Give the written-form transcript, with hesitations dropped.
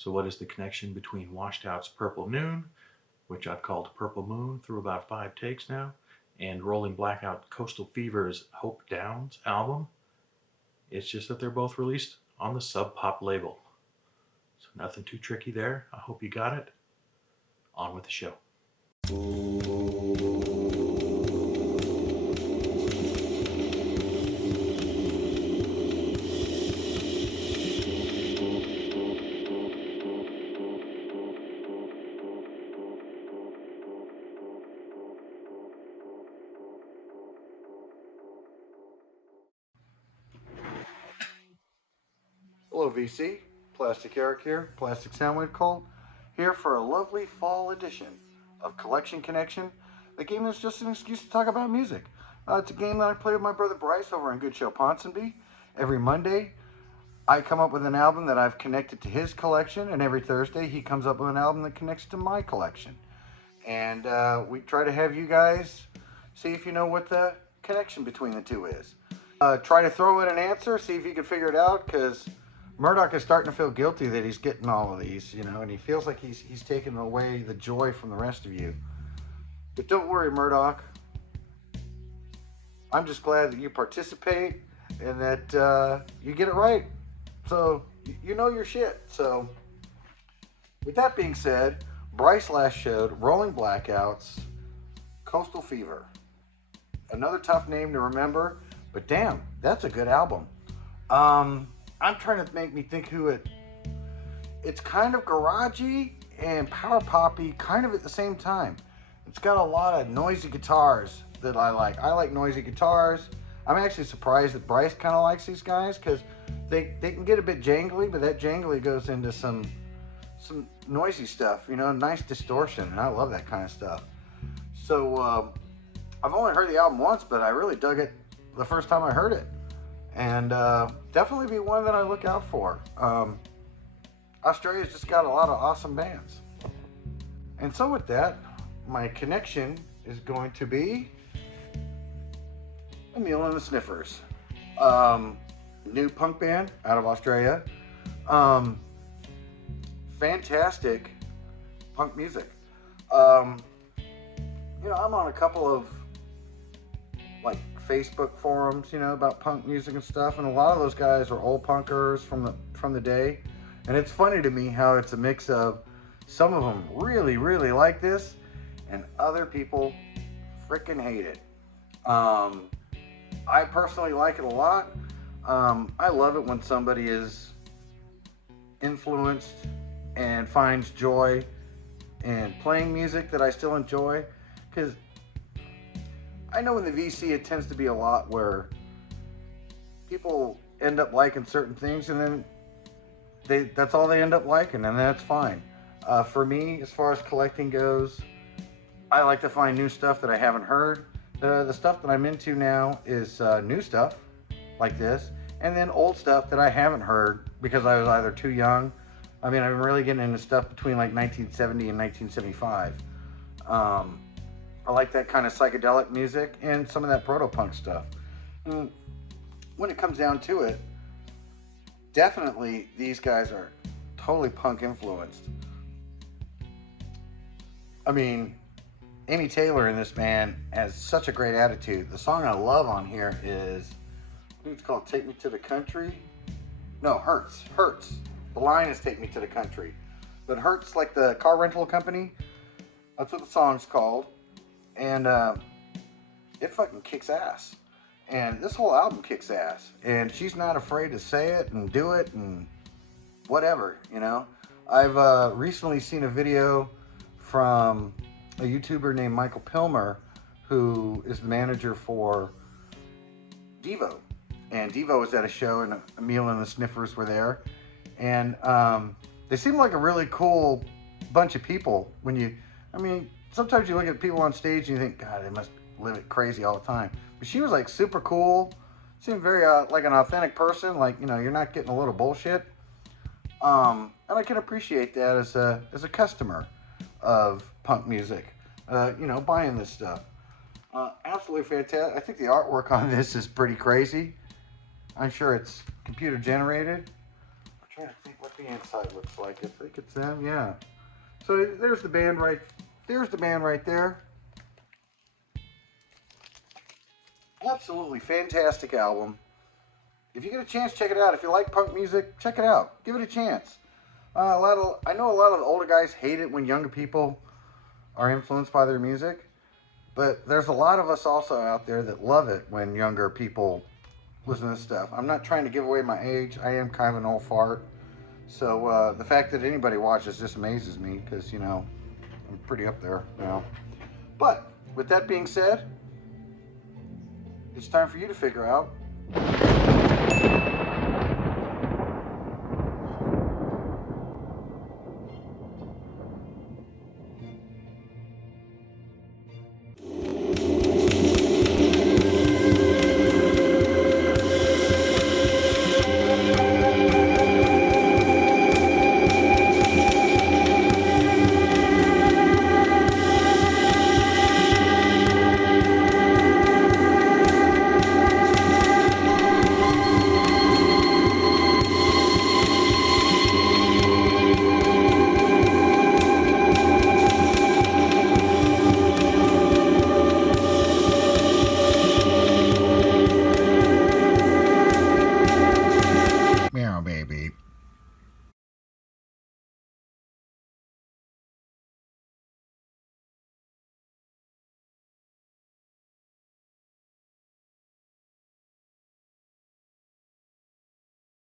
So what is the connection between Washed Out's Purple Noon, which I've called Purple Moon through about 5 takes now, and Rolling Blackout Coastal Fever's Hope Downs album? It's just that they're both released on the Sub Pop label. So nothing too tricky there. I hope you got it. On with the show. Hello VC, Plastic Eric here, Plastic Soundwave Cult, here for a lovely fall edition of Collection Connection, the game that's just an excuse to talk about music. It's a game that I play with my brother Bryce over on Good Show Ponsonby. Every Monday, I come up with an album that I've connected to his collection, and every Thursday he comes up with an album that connects to my collection. And we try to have you guys see if you know what the connection between the two is. Try to throw in an answer, see if you can figure it out, because Murdoch is starting to feel guilty that he's getting all of these, and he feels like he's taking away the joy from the rest of you. But don't worry, Murdoch. I'm just glad that you participate and that you get it right. So, you know your shit. So, with that being said, Bryce last showed Rolling Blackouts, Coastal Fever. Another tough name to remember, but damn, that's a good album. I'm trying to make me think who it's kind of garagey and power poppy kind of at the same time. It's got a lot of noisy guitars that I like. I like noisy guitars. I'm actually surprised that Bryce kind of likes these guys because they can get a bit jangly, but that jangly goes into some noisy stuff, nice distortion, and I love that kind of stuff. So I've only heard the album once, but I really dug it the first time I heard it. And definitely be one that I look out for. Australia's just got a lot of awesome bands. And so with that, my connection is going to be Emil and the Sniffers. New punk band out of Australia. Fantastic punk music. I'm on a couple of Facebook forums, about punk music and stuff, and a lot of those guys are old punkers from the day, and it's funny to me how it's a mix of some of them really, really like this, and other people freaking hate it. I personally like it a lot. I love it when somebody is influenced and finds joy in playing music that I still enjoy, because I know in the VC it tends to be a lot where people end up liking certain things and then that's all they end up liking, and that's fine. For me, as far as collecting goes, I like to find new stuff that I haven't heard. The stuff that I'm into now is new stuff like this, and then old stuff that I haven't heard because I was either too young. I'm really getting into stuff between 1970 and 1975. I like that kind of psychedelic music and some of that proto-punk stuff. And when it comes down to it, definitely these guys are totally punk influenced. Amy Taylor in this band has such a great attitude. The song I love on here is, I think it's called Take Me to the Country. No, Hurts. The line is Take Me to the Country. But Hurts, like the car rental company, that's what the song's called. And it fucking kicks ass. And this whole album kicks ass. And she's not afraid to say it and do it and whatever, I've recently seen a video from a YouTuber named Michael Pilmer, who is the manager for Devo. And Devo was at a show, and Emil and the Sniffers were there. And they seemed like a really cool bunch of people. Sometimes you look at people on stage and you think, God, they must live it crazy all the time. But she was super cool. Seemed very like an authentic person. You're not getting a little bullshit. And I can appreciate that as a customer of punk music. Buying this stuff. Absolutely fantastic. I think the artwork on this is pretty crazy. I'm sure it's computer generated. I'm can't think what the inside looks like. I think it's them, yeah. So there's the band right there. Absolutely fantastic album. If you get a chance, check it out. If you like punk music, check it out. Give it a chance. I know a lot of the older guys hate it when younger people are influenced by their music, but there's a lot of us also out there that love it when younger people listen to this stuff. I'm not trying to give away my age. I am kind of an old fart. So the fact that anybody watches just amazes me because, you know, I'm pretty up there now. But with that being said, it's time for you to figure out